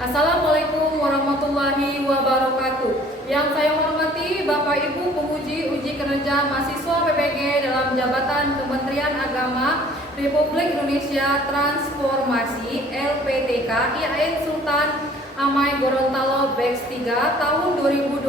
Assalamualaikum warahmatullahi wabarakatuh. Yang saya hormati Bapak Ibu penguji uji kinerja mahasiswa PPG dalam jabatan Kementerian Agama Republik Indonesia Transformasi LPTK IAIN Sultan Amai Gorontalo Batch 3 tahun 2025.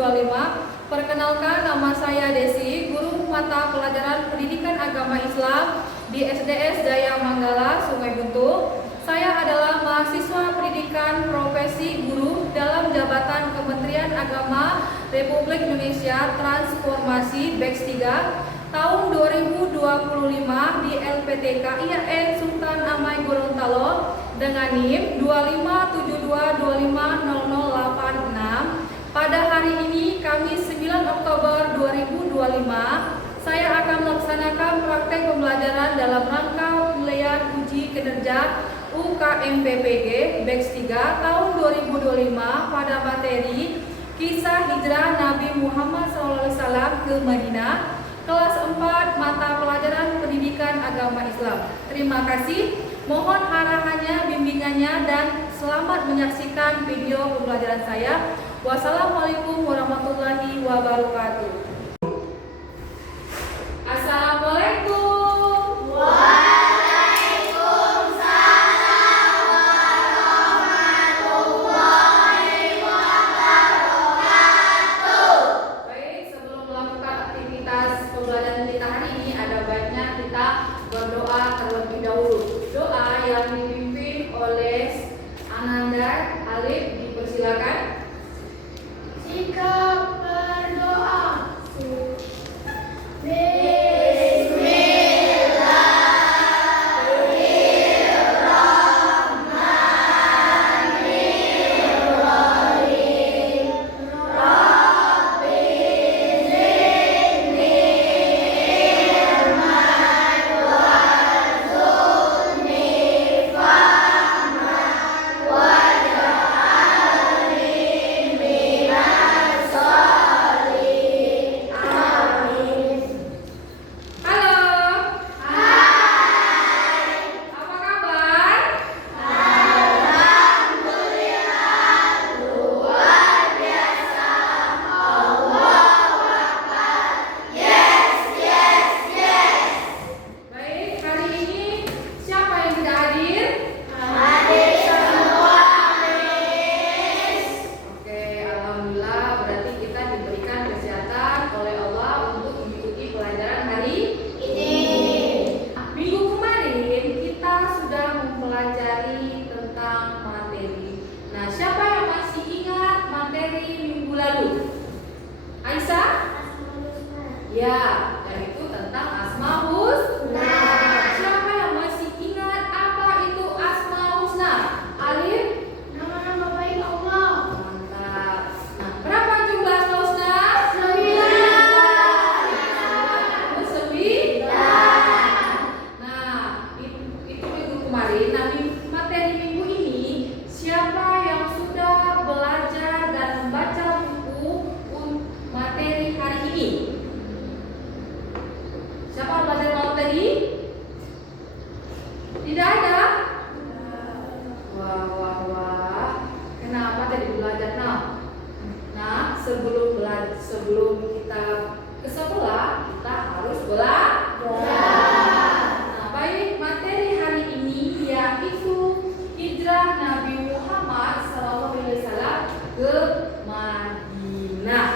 Perkenalkan, nama saya Desi, guru mata pelajaran Pendidikan Agama Islam di SDS Jaya Manggala, Sungai Buntu. Saya adalah mahasiswa pendidikan profesi guru dalam jabatan Kementerian Agama Republik Indonesia Transformasi Batch 3 tahun 2025 di LPTK IAIN Sultan Amai Gorontalo dengan NIM 25722500086. Pada hari ini, Kamis 9 Oktober 2025, saya akan melaksanakan praktek pembelajaran dalam rangka penilaian uji kinerja UKM PPG Batch 3 tahun 2025 pada materi Kisah Hijrah Nabi Muhammad SAW ke Madinah, kelas 4 mata pelajaran Pendidikan Agama Islam. Terima kasih, mohon arahannya, bimbingannya, dan selamat menyaksikan video pembelajaran saya. Wassalamualaikum warahmatullahi wabarakatuh. Assalamualaikum. Pembelajaran kita hari ini ada baiknya kita berdoa terlebih dahulu. Doa yang dipimpin oleh Ananda Alif, dipersilakan. Sikap berdoa. Ya, yaitu tentang Asmaul Husna. Siapa yang masih ingat apa itu Asmaul Husna? Alif? Nama-nama baik Allah. Mantap. Nah, berapa jumlah Asmaul Husna? 9. Nah, itu minggu kemarin. Nah, materi minggu ini, siapa yang sudah belajar dan membaca buku materi hari ini? Siapa belajar materi? Tidak ada? Wah. Kenapa tadi belajar? Nah, sebelum kita ke sekolah, kita harus belajar. Nah, baik, materi hari ini yaitu hijrah Nabi Muhammad SAW ke Madinah.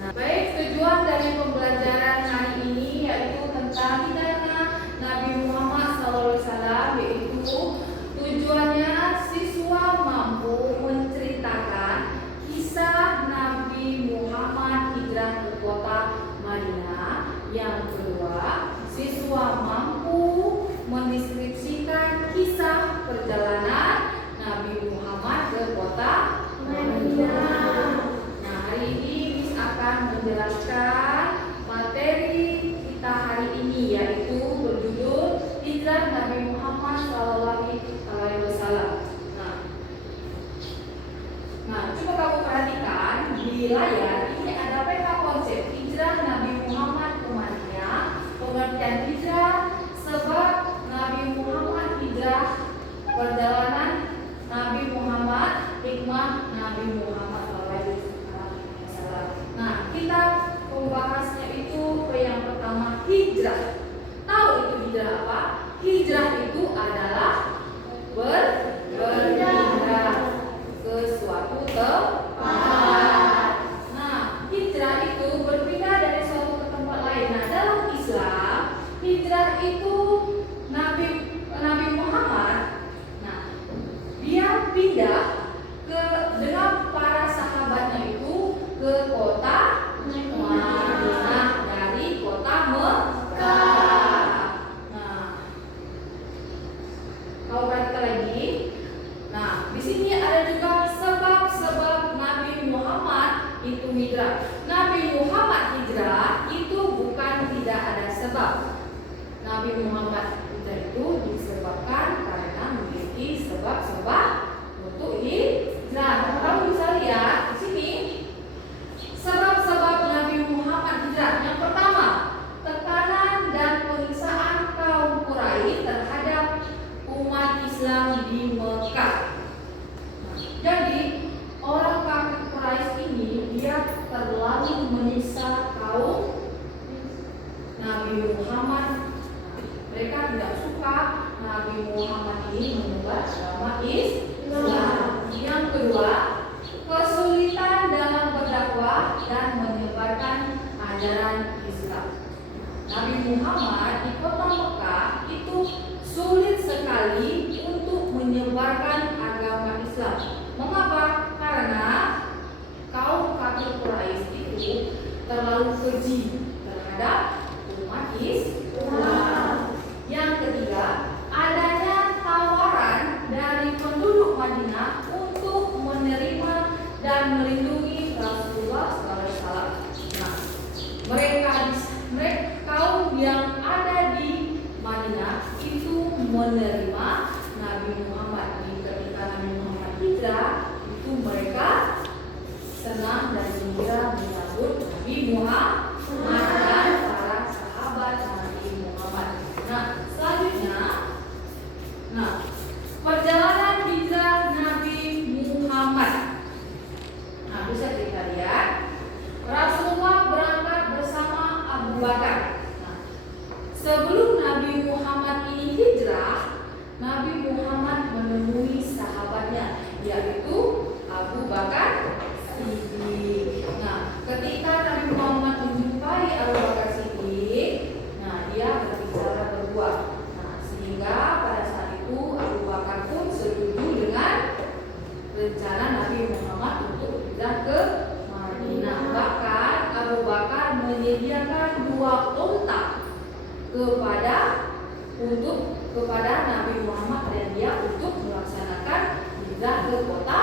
Nah, baik, tujuan dari pembelajaran hari ini yaitu tentang hijrah Nabi Muhammad SAW, yaitu tujuannya siswa mampu menceritakan kisah Nabi Muhammad hijrah ke kota Madinah. Yang kedua, siswa mampu mendeskripsikan kisah perjalanan Nabi Muhammad ke kota Madinah. Nah, hari ini Miss akan menjelaskan materi kita hari ini, yaitu berjudul hijrah Nabi Muhammad SAW. Nah, coba kamu perhatikan di layar ini ada peta konsep hijrah Nabi Muhammad ke Madinah, pengertian hijrah, sebab Nabi Muhammad hijrah, perjalanan Nabi Muhammad juga sebab-sebab Nabi Muhammad itu hijrah. Nabi Muhammad hijrah itu bukan tidak ada sebab. Nabi Muhammad hijrah itu disebabkan karena memiliki sebab-sebab untuk hijrah. Kamu bisa lihat di sini sebab-sebab Nabi Muhammad hijrah. Yang pertama, tekanan dan penyiksaan kaum Quraisy terhadap umat Islam di Mekah. Jadi orang kafir Quraisy ini dia terlalu menyiksa kaum Nabi Muhammad. Mereka tidak suka Nabi Muhammad ini menyebar agama Islam. Yang kedua, kesulitan dalam berdakwah dan menyebarkan ajaran Islam. Nabi Muhammad di kota Mekah itu sulit sekali untuk menyebarkan agama Islam. Mengapa? Karena kaum kafir Quraisy itu terlalu keji terhadap umat Islam. Yang ketiga, adanya tawaran dari penduduk Madinah untuk menerima dan melindungi Rasulullah SAW. Nah, mereka kaum yang ada di Madinah itu menerima Nabi Muhammad. Ketika Nabi Muhammad hijrah, itu mereka senang dan gembira menyambut Nabi Muhammad dan para sahabat Nabi Muhammad. Nah, selanjutnya, perjalanan hijrah Nabi Muhammad. Nah, bisa kita lihat Rasulullah berangkat bersama Abu Bakar. Nah, sebelum Nabi Muhammad ini hijrah, Nabi Muhammad menemui sahabatnya, yaitu Abu Bakar Siddiq. Nah, ketika Nabi Muhammad menjumpai Abu Bakar Siddiq, dia berbicara berdua. Nah, sehingga pada saat itu Abu Bakar pun setuju dengan rencana Nabi Muhammad untuk hijrah ke Madinah. Bahkan Abu Bakar menyediakan 2 unta kepada Nabi Muhammad dan dia untuk melaksanakan hijrah ke kota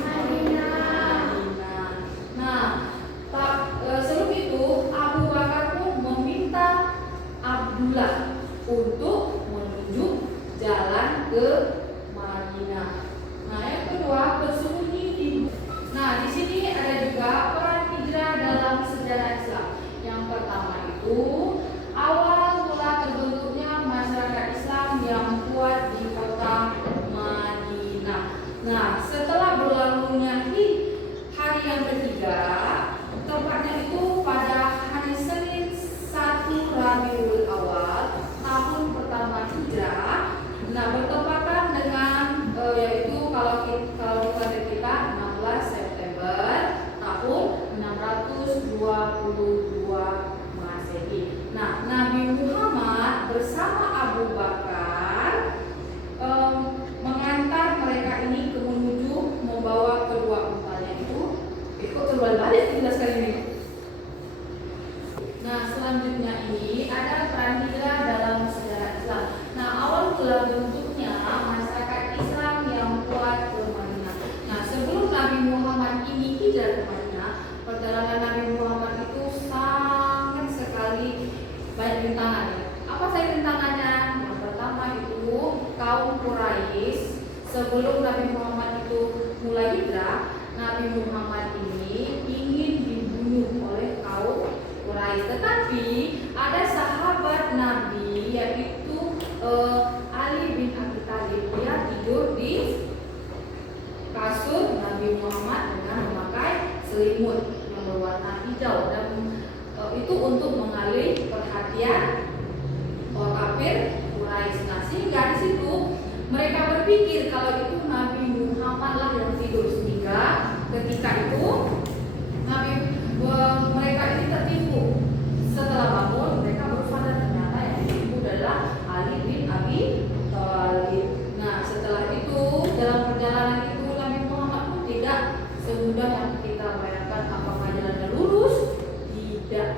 Madinah. Nah, sebelum itu Abu Bakar pun meminta Abdullah untuk menunjuk jalan ke Madinah. Nah, yang kedua, bersembunyi di. Nah, di sini ada juga peran hijrah dalam sejarah Islam. Yang pertama itu awal mula terbentuknya masyarakat Islam yang kuat di kota Madinah. Nah, setelah berlalunya hari yang ketiga, tepatnya itu pada hari Senin 1 Rabiul Awal tahun pertama hijrah. Nah, bertepatan dengan yaitu kalau kita 16 September tahun 622 Masehi. Nah, Nabi Muhammad bersama Abu Bakar mengantar mereka ini ke menuju membawa kedua untanya itu. Ikut terbalik kita sekali ini. Nah, selanjutnya ini ada peran hijrah dalam sejarah Islam. Nah, awal mula bentuknya masyarakat Islam yang kuat ke Madinah. Nah, sebelum Nabi Muhammad ini hijrah ke Madinah, perjalanan Nabi Muhammad itu sangat sekali banyak rintangan. Apa saja rintangannya? Yang pertama itu kaum Quraisy. Sebelum Nabi Muhammad itu mulai hijrah, Nabi Muhammad ini ingin dibunuh oleh kaum Quraisy. Tetapi ada sahabat Nabi yaitu Ali bin Abi Thalib. Dia tidur di kasur Nabi Muhammad dengan memakai selimut yang berwarna hijau dan itu untuk mengalih perhatian orang kafir Quraisy. Nah, sehingga di situ mereka berpikir kalau itu Nabi Muhammad lah yang tidur, sehingga ketika itu mereka ini tertipu. Setelah bangun mereka baru sadar ternyata yang ditipu adalah Ali bin Abi Thalib. Nah, setelah itu dalam perjalanan itu Nabi Muhammad pun tidak semudah yang kita bayangkan. Apakah jalannya lurus? Tidak.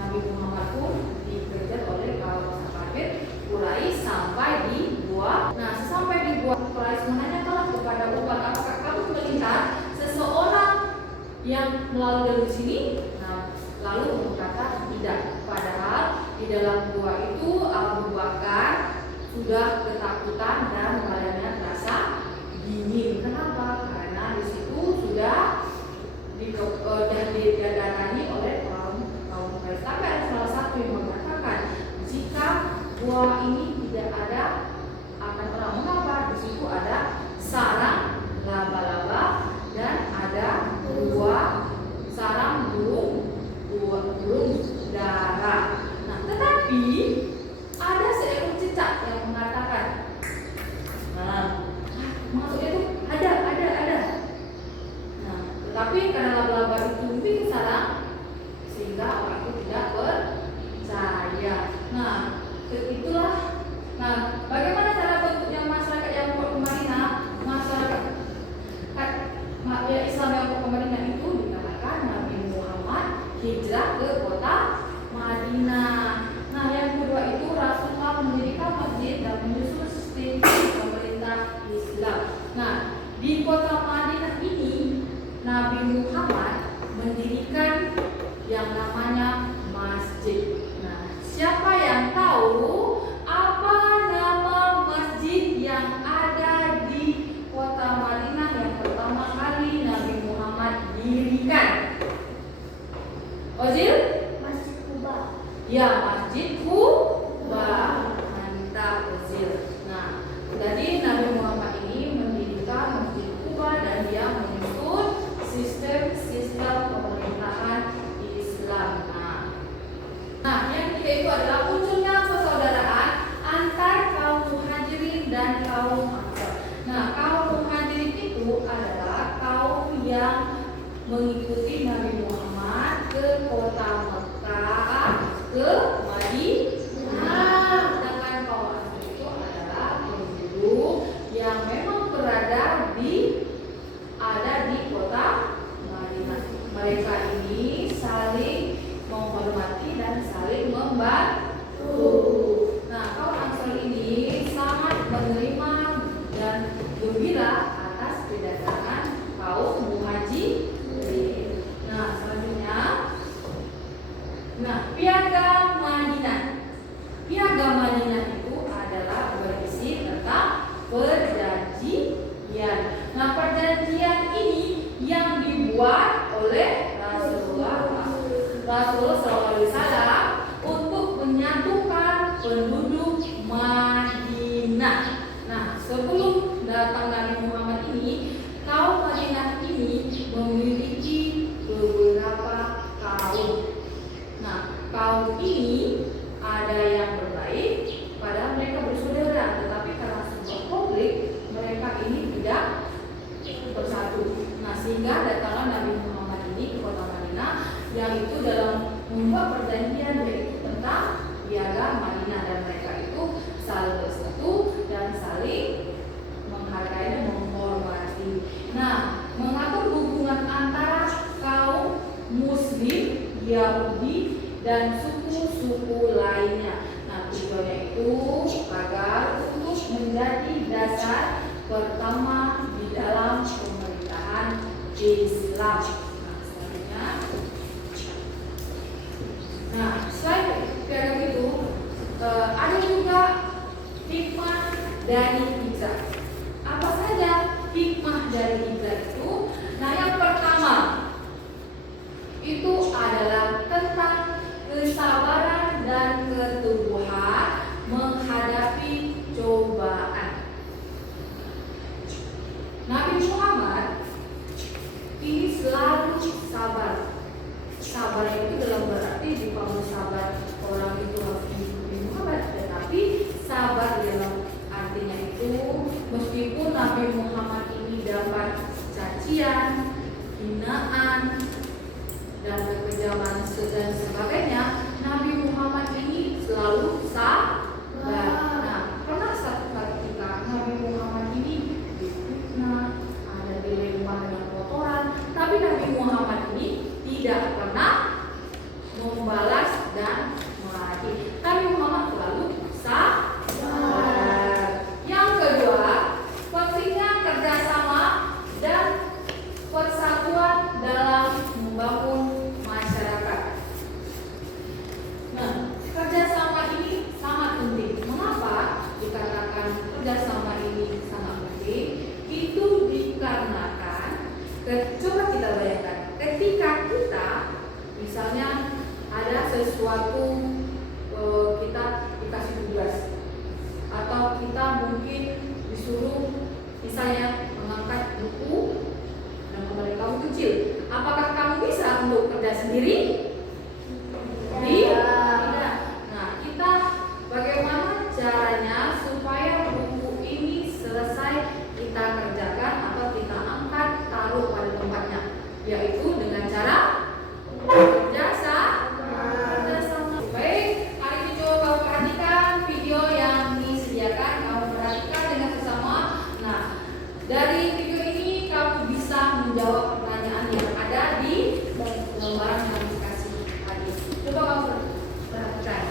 Nabi Muhammad pun dikejar oleh kaum kafir Quraisy sampai di gua. Nah, sesampai di gua Quraisy menanyakan kepada yang melalui jalur di sini. Nah, lalu berkata tidak. Padahal di dalam gua itu Abu Bakar sudah ketakutan dan badannya terasa dingin. Kenapa? Karena di situ sudah didatangi oleh kaum Quraisy. Tapi ada salah satu yang mengatakan jika gua ini tidak ada akan perang. Mengapa? Di situ ada sarang laba-laba dan ada dua sarang burung dara. Nah, tetapi ada seekor cicak yang mengatakan, nah, maksudnya itu ada. Nah, tetapi karena laba-laba itu bikin sarang, sehingga orang itu tidak percaya. Nah, itulah. Nah, bagaimana cara bentuknya masyarakat yang ke Madinah? Masyarakat ya Islam yang ke Madinah itu dikatakan Nabi Muhammad hijrah ke kota Madinah. Nah, yang kedua itu Rasulullah mendirikan masjid dan menyusun sistem pemerintah Islam. Nah, di kota Madinah ini Nabi Muhammad mendirikan yang namanya masjid. Nah, siapa yang tahu apa nama masjid yang ada di kota Madinah yang pertama kali Nabi Muhammad dirikan? Ozil? Masjid Kuba. Ya, Masjid Kuba. Mantap, Ozil. Nah, jadi Nabi Muhammad ini mendirikan Masjid Kuba dan dia menyusun sistem pemerintahan Islam. Nah, yang ketiga itu adalah munculnya persaudaraan antar kaum muhajirin dan kaum ansor. Nah, kaum muhajirin itu adalah kaum yang mengikuti Nabi Muhammad ke kota Mekah, ke Madinah. Sedangkan kaum ansor itu adalah penduduk yang memang ada di kota Madinah. Mereka ini saling menghormati dan saling membantu. Nah, kaum Ansor ini sangat menerima dan gembira atas kedatangan kaum Muhajirin. Nah, selanjutnya, Piagam Madinah. Piagam Madinah itu adalah berisi tentang perjanjian. Nah, perjanjian ini yang dibuat oleh Rasulullah SAW untuk menyatukan penduduk Madinah. Nah, sebelum datang Nabi Muhammad ini, kaum Madinah ini memiliki beberapa kaum. Nah, kaum ini ada yang berbaik, padahal mereka bersaudara, tetapi karena sebuah konflik mereka ini tidak bersatu. Nah, sehingga datanglah Nabi Muhammad ini ke kota Madinah, yang itu dalam membuat perjanjian yaitu tentang piagam Madinah, dan mereka itu saling bersatu dan saling menghargai dan menghormati. Nah, mengatur hubungan antara kaum Muslim, Yahudi, dan suku-suku lainnya. Nah, tujuannya itu agar untuk menjadi dasar pertama di dalam pemerintahan Islam. Nah, selain piagam itu ada juga hikmah dari hijrah. Apa saja hikmah dari hijrah itu? Nah, yang pertama itu adalah tentang kesabaran dan keteguhan menghadapi cobaan. Nabi Muhammad ini selalu sabar. Sabar itu dalam berarti bukan sabar orang itu harus mengikuti Muhammad, tetapi sabar dalam artinya itu meskipun Nabi Muhammad ini dapat cacian, hinaan, dan kekejaman dan sebagainya, Nabi Muhammad ini selalu sabar. Nah, pernah satu ketika Nabi Muhammad ini difitnah, ada dilempar dengan kotoran, tapi Nabi Muhammad ini tidak pernah membalas dan mati. Nabi Muhammad selalu sabar. Yang kedua, pentingnya kerjasama dan persatuan dalam Coba kita bayangkan, ketika kita misalnya ada sesuatu kita dikasih tugas atau kita mungkin disuruh misalnya mengangkat buku dan kembali kamu kecil, apakah kamu bisa untuk kerja sendiri? Tidak. Nah, kita bagaimana caranya supaya buku ini selesai kita kerjakan atau kita angkat taruh pada tempatnya, yaitu dengan cara kerjasama. Baik, hari ini coba kamu perhatikan video yang disediakan, kamu perhatikan dengan sesama. Nah, dari video ini kamu bisa menjawab pertanyaan yang ada di lembaran yang dikasih tadi. Coba kamu perhatikan.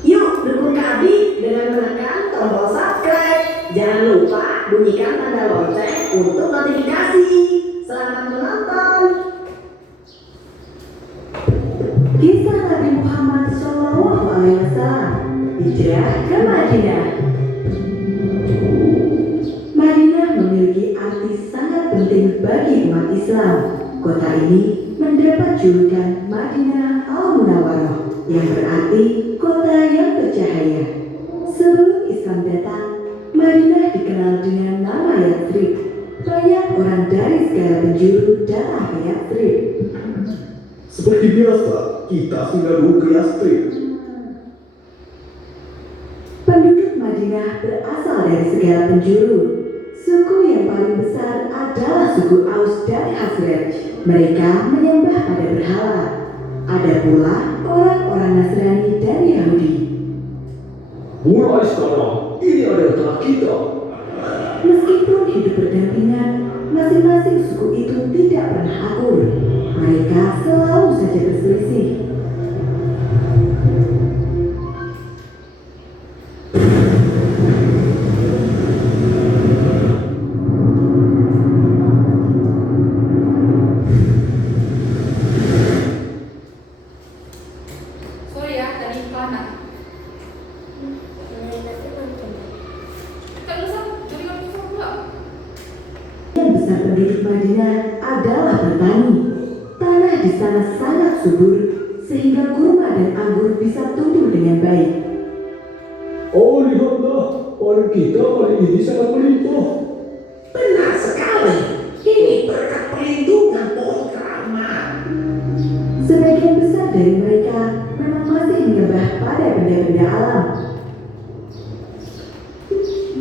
Yuk dukung kami dengan menekan tombol subscribe. Jangan lupa bunyikan tanda lonceng untuk notifikasi. Selamat menonton. Kisah Nabi Muhammad SAW hijrah ke Madinah. Madinah memiliki arti sangat penting bagi umat Islam. Kota ini mendapat julukan Madinah Al-Munawwarah, yang berarti kota yang bercahaya. Sebelum Islam datang, Madinah dikenal dengan nama Yathrib. Banyak orang dari segala penjuru datang ke Yathrib. Seperti biasa, kita singgah dulu ke Yathrib. Penduduk Madinah berasal dari segala penjuru. Suku yang paling besar adalah suku Aus dan Khazraj. Mereka menyembah pada berhala. Ada pula orang-orang Nasrani dan Yahudi. Mulai sekarang, ini adalah tanah kita. Meskipun hidup berdampingan, masing-masing suku itu tidak pernah akur. Mereka selalu saja berselisih. Sorry ya, tadi mana? Yang besar penduduk Madinah adalah bertani. Tanah di sana sangat subur, sehingga kurma dan anggur bisa tumbuh dengan baik. Oh, lihatlah, panen kita kali ini sangat melimpah. Benar sekali, ini berkat perlindungan pohon keramat. Sebagian besar dari mereka memang masih menyembah pada benda-benda alam.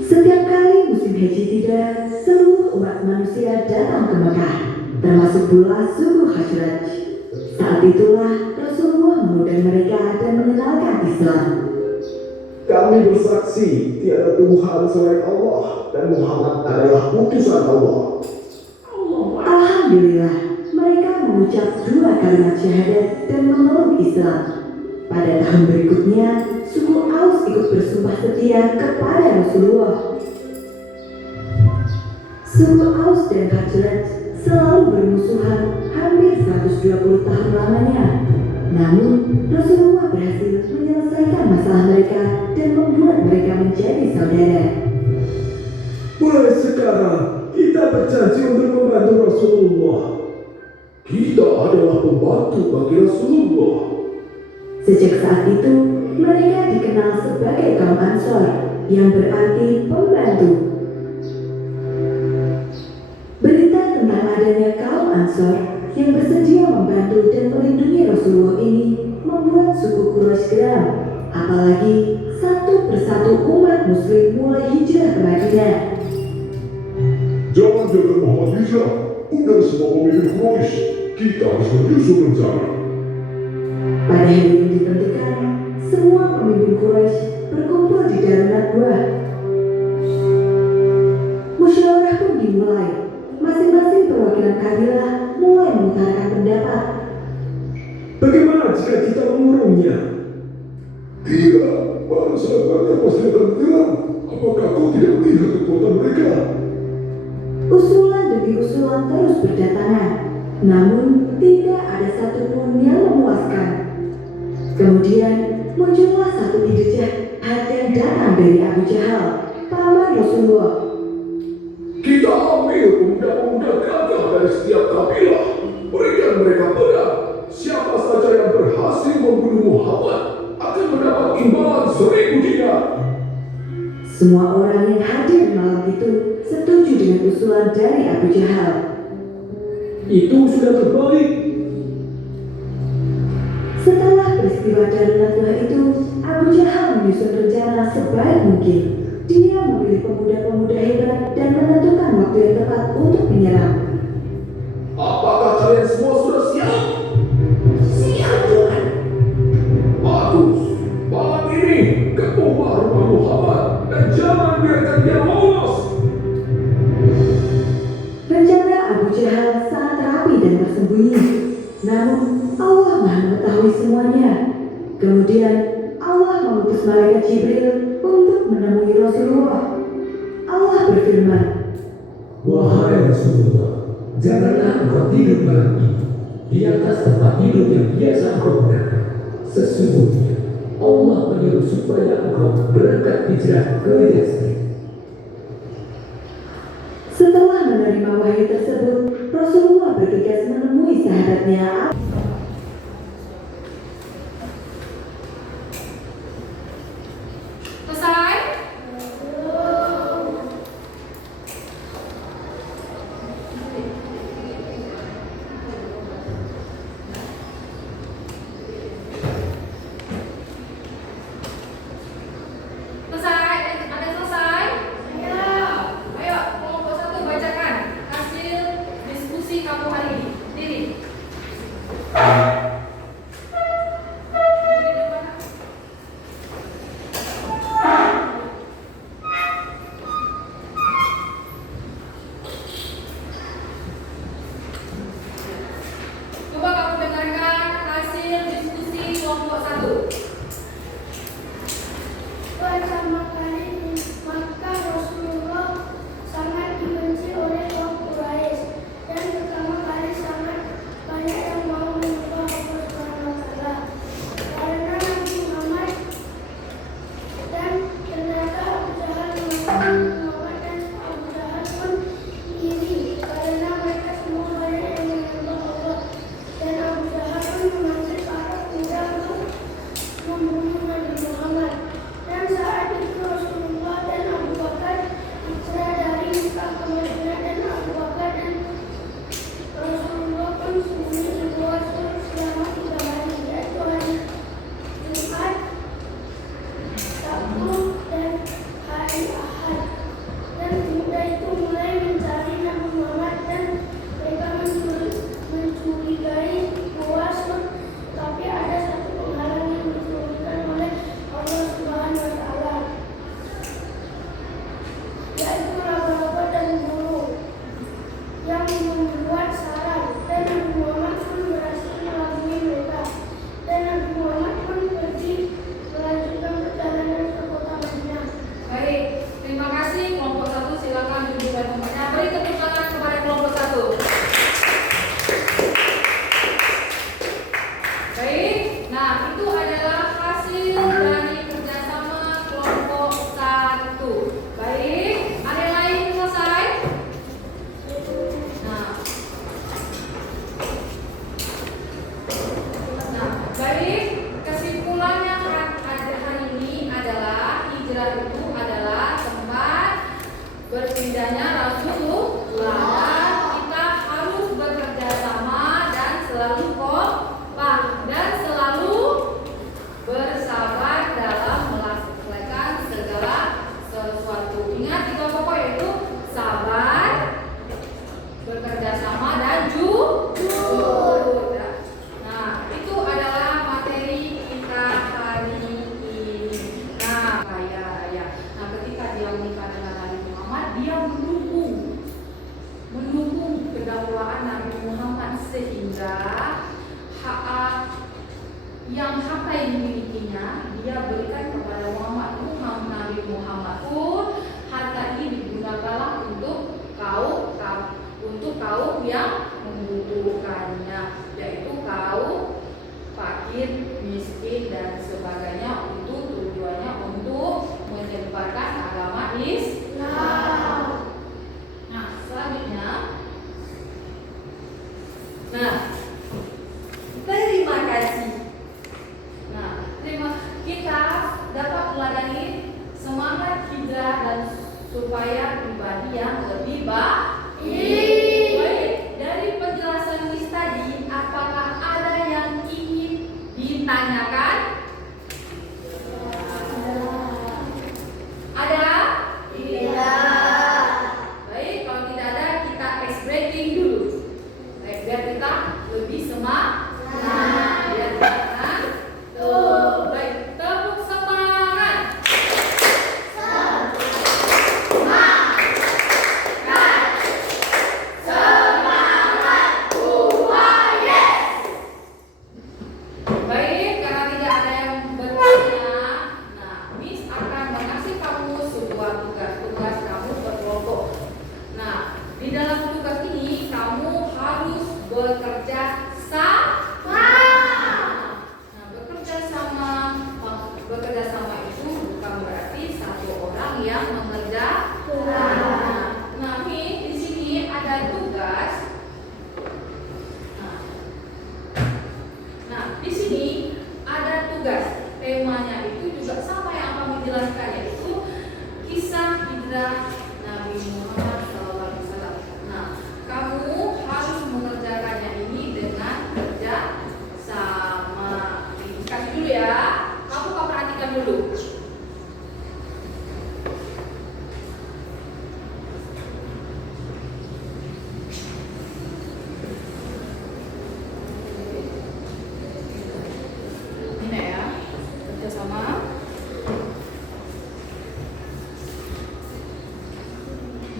Setiap kali musim haji tiba, seluruh umat manusia datang ke Mekah, termasuk pula suku Khazraj. Saat itulah Rasulullah mengundang mereka dan mengenalkan Islam. Kami bersaksi tiada Tuhan selain Allah dan Muhammad adalah utusan Allah. Alhamdulillah, mereka mengucap 2 kalimat syahadat dan memeluk Islam. Pada tahun berikutnya, suku Aus ikut bersumpah setia kepada Rasulullah. Suku Aus dan Khazraj selalu bermusuhan hampir 120 tahun lamanya. Namun, Rasulullah berhasil menyelesaikan masalah mereka dan membuat mereka menjadi saudara. Mulai sekarang, kita berjanji untuk membantu Rasulullah. Kita adalah pembantu bagi Rasulullah. Sejak saat itu, mereka dikenal sebagai kaum Ansor, yang berarti pembantu. Berita tentang adanya kaum Ansor yang bersedia membantu dan melindungi Rasulullah ini membuat suku Quraisy geram. Apalagi satu persatu umat Muslim mulai hijrah ke Madinah. Jangan biarkan Muhammad hijrah. Undang semua pemimpin Quraisy. Kita harus menyusun rencana. Pada hari yang ditentukan, semua pemimpin Quraisy berkumpul di dalam Nadwa. Musyawarah pun dimulai. Masing-masing perwakilan kabilah mulai mengutarakan pendapat. Bagaimana jika kita mengurungnya? Tidak, bangsa banyak pasti akan menyerang. Apakah kau tidak melihat kekuatan mereka? Usulan demi usulan terus berdatangan, namun tidak ada satupun yang memuaskan. Kemudian muncullah satu ide jahat yang datang dari Abu Jahal, paman Rasulullah. pemuda-pemuda gagah dari setiap kabilah. Berikan mereka pedang. Siapa saja yang berhasil membunuh Muhammad akan mendapat imbalan 1000 dinar. Semua orang yang hadir malam itu setuju dengan usulan dari Abu Jahal. Itu sudah terbalik. Setelah peristiwa darurat itu, Abu Jahal menyusun rencana sebaik mungkin. Dia memilih pemuda-pemuda hebat dan menentukan waktu yang tepat untuk menyerang. Apakah kalian semua sudah siap? Siap, Tuhan. Bagus. Malam ini kepunglah rumah Muhammad dan jangan biarkan dia lolos. Rencana Abu Jahal sangat rapi dan tersembunyi. Namun Allah Maha mengetahui semuanya. Kemudian Allah mengutus malaikat Jibril untuk menemui Rasulullah. Allah berfirman, Wahai Rasulullah, janganlah engkau tidur malam ini di atas tempat tidur yang biasa engkau gunakan. Sesungguhnya Allah menyuruh supaya engkau berangkat hijrah ke Yatsrib. setelah menerima wahyu tersebut, Rasulullah bergegas menemui sahabatnya. Selesai? Selesai? Ada yang selesai? Ayo, kelompok 1 bacakan hasil diskusi kamu hari ini. Diri. Coba kamu dengarkan hasil diskusi kelompok 1. Pertama kali di Makkah, Rasulullah sangat dibenci oleh kaum Quraisy dan pertama kali sangat banyak yang mau menyembah Allah Subhanahu wa Ta'ala karena Nabi Muhammad, dan ternyata Abu Jahal mengatakan Muhammad dan Abu Jahal pun iri karena mereka semua banyak yang menyembah Allah, dan Abu Jahal pun memanggil para pemuda untuk membunuh Nabi Muhammad. Dan saat itu Rasulullah dan Abu Bakar hijrah dari Mekah ke Madinah, dan Abu Bakar dan Rasulullah pun sembunyi di Gua Sur selama 3 hari, yaitu hari Jumat, Sabtu, dan hari Ahad. Dan pemuda itu mulai mencari Nabi Muhammad dan mereka mencurigai Gua Sur, tapi ada satu penghalang yang dicurigakan oleh Allah Subhanahu wa Ta'ala, yaitu laba-laba dan burung yang membuat sarang, dan Nabi Muhammad pun berhasil melabui mereka, dan Nabi Muhammad pun pergi melanjutkan perjalanan ke kota Madinah. Baik, terima kasih kelompok 1, silakan duduk pada tempatnya. Beri tepuk tangan kepada kelompok 1. Baik, nah itu adalah hasil dari kerjasama kelompok 1. Baik, ada yang lain selesai? Nah, baik, kesimpulannya hari ini adalah hijrah itu adalah tempat berpindahnya Rasulullah. Kita harus bekerja sama dan selalu kompak dan selalu bersabar dalam melaksanakan segala sesuatu. Ingat 3 pokok yaitu sabar, bekerja sama, dan jujur. Nah, itu adalah materi kita hari ini. Nah, nah ketika dia menikah dengan Nabi Muhammad, dia mendukung kedakwaan Nabi Muhammad sehingga harta yang dimilikinya dia berikan kepada Muhammad. Nabi Muhammad pun harta ini digunakanlah untuk kaum yang membutuhkannya, yaitu kaum fakir, miskin, dan sebagainya. Untuk tujuannya untuk menyebarkan agama Islam. Nah, selanjutnya yang lebih baik. Baik, dari penjelasan Miss tadi, apakah ada yang ingin ditanyakan? Ada? Baik, kalau tidak ada kita ice breaking dulu. Baik, biar kita lebih semangat. Biar kita tenang. Tuh, baik, tepuk semangat. Baik, karena tidak ada yang bertanya, nah, Miss akan mengasih kamu sebuah tugas. Tugas kamu berkelompok. Nah, di dalam tugas ini kamu harus bekerja sama. Nah, bekerja sama itu bukan berarti satu orang yang mengerjakan. Nah, Miss di sini ada tugas. Nah, di sini ada tugas. Temanya itu juga sama yang kami jelaskan, yaitu kisah hijrah Nabi Muhammad SAW. Nah, kamu harus mengerjakannya ini dengan kerja sama. Kasih dulu ya. Kamu perhatikan dulu. Ini ya, kerja sama.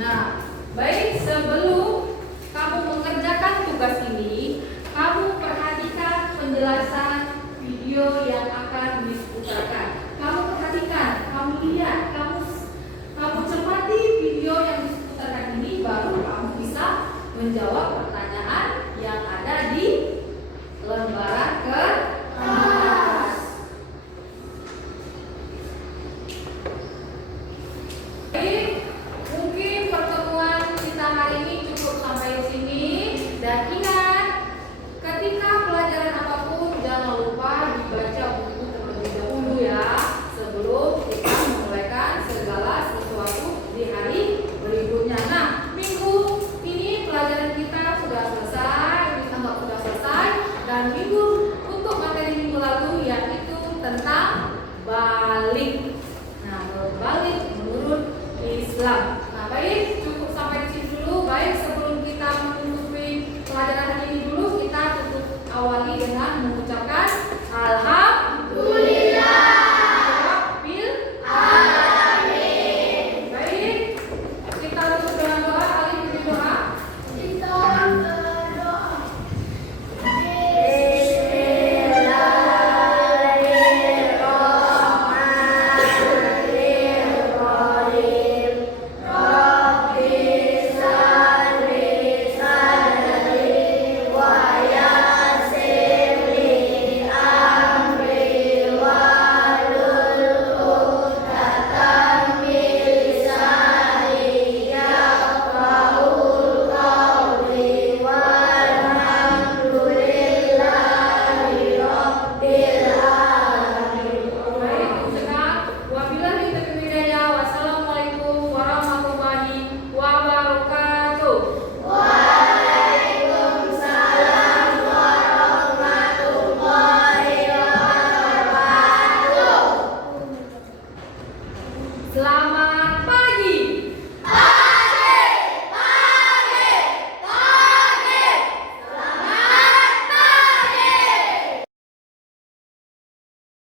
Nah, baik, sebelum kamu mengerjakan tugas ini, kamu perhatikan penjelasan video yang akan diputarkan. Kamu perhatikan, kamu lihat, kamu cermati video yang diputarkan ini, baru kamu bisa menjawab pertanyaan yang ada di lembaran kertas. Baik, mungkin pertemuan kita hari ini cukup sampai di sini. Dan ingat, ketika pelajaran apapun jangan lupa dibaca buku terlebih dahulu ya, sebelum kita memulaikan segala sesuatu di hari berikutnya. Nah, minggu ini pelajaran kita sudah selesai, dianggap sudah selesai. Dan minggu untuk materi minggu lalu yaitu tentang balik. Nah, berbalik menurut Islam. Nah, baik, cukup sampai di sini dulu. Baik, sebelum kita menutupi pelajaran hari ini dulu, kita tutup awali dengan mengucapkan Alhamdulillah Rabbil Alamin. Baik, kita tutup dengan doa. Alif berdoa. Kita berdoa. Baik, sekarang wabillahi taufiq wal hidayah. Wassalamualaikum warahmatullahi wabarakatuh. Selamat